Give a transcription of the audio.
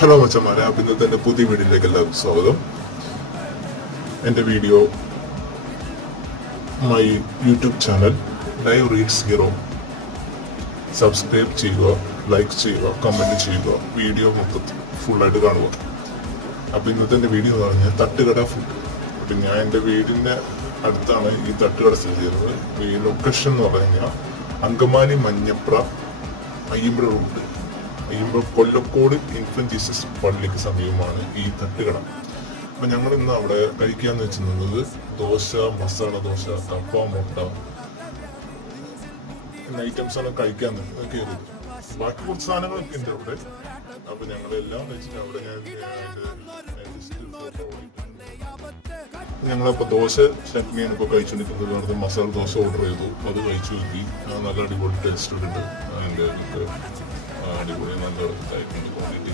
Hello മച്ചന്മാരെ, അപ്പം ഇന്നത്തെ എൻ്റെ പുതിയ വീഡിയോയിലേക്ക് എല്ലാവർക്കും സ്വാഗതം. എൻ്റെ video my YouTube channel live reads hero subscribe ചെയ്യുക, ലൈക്ക് ചെയ്യുക, കമൻറ്റ് ചെയ്യുക, വീഡിയോ മൊത്തത്തിൽ ഫുള്ളായിട്ട് കാണുക. അപ്പം ഇന്നത്തെ എൻ്റെ വീഡിയോ എന്ന് പറഞ്ഞാൽ തട്ടുകട ഫുഡ്. അപ്പം ഞാൻ എൻ്റെ വീടിൻ്റെ അടുത്താണ് ഈ തട്ടുകട സ്ഥിതി ചെയ്യുന്നത്. ഈ ലൊക്കേഷൻ എന്ന് പറഞ്ഞു കഴിഞ്ഞാൽ Angamaly Manjapra Ayyampra route, Ayyampra Kollakode Infant Jesus പള്ളിക്ക് സമീപമാണ് ഈ തട്ടുകട. അപ്പം ഞങ്ങൾ ഇന്ന് അവിടെ കഴിക്കാന്ന് വെച്ചിരുന്നത് ദോശ, മസാല ദോശ, കപ്പ, മുട്ട എന്ന ഐറ്റംസാണ് കഴിക്കാന്ന് കയറിയത്. ബാക്കി കുറച്ച് സാധനങ്ങളൊക്കെ ഉണ്ട് അവിടെ. അപ്പം ഞങ്ങളെല്ലാം വെച്ചിട്ട് അവിടെ ഞങ്ങളിപ്പോൾ ദോശ ചട്നിയാണ് ഇപ്പോൾ കഴിച്ചുകൊണ്ടിരിക്കുന്നത്. വെറുതെ മസാല ദോശ ഓർഡർ ചെയ്തു, അത് കഴിച്ചു നോക്കി. നല്ല അടിപൊളി ടേസ്റ്റ് ഉണ്ട്. അതിൻ്റെ അടിപൊളി നല്ല ഇതായിട്ടുണ്ട് ക്വാളിറ്റി.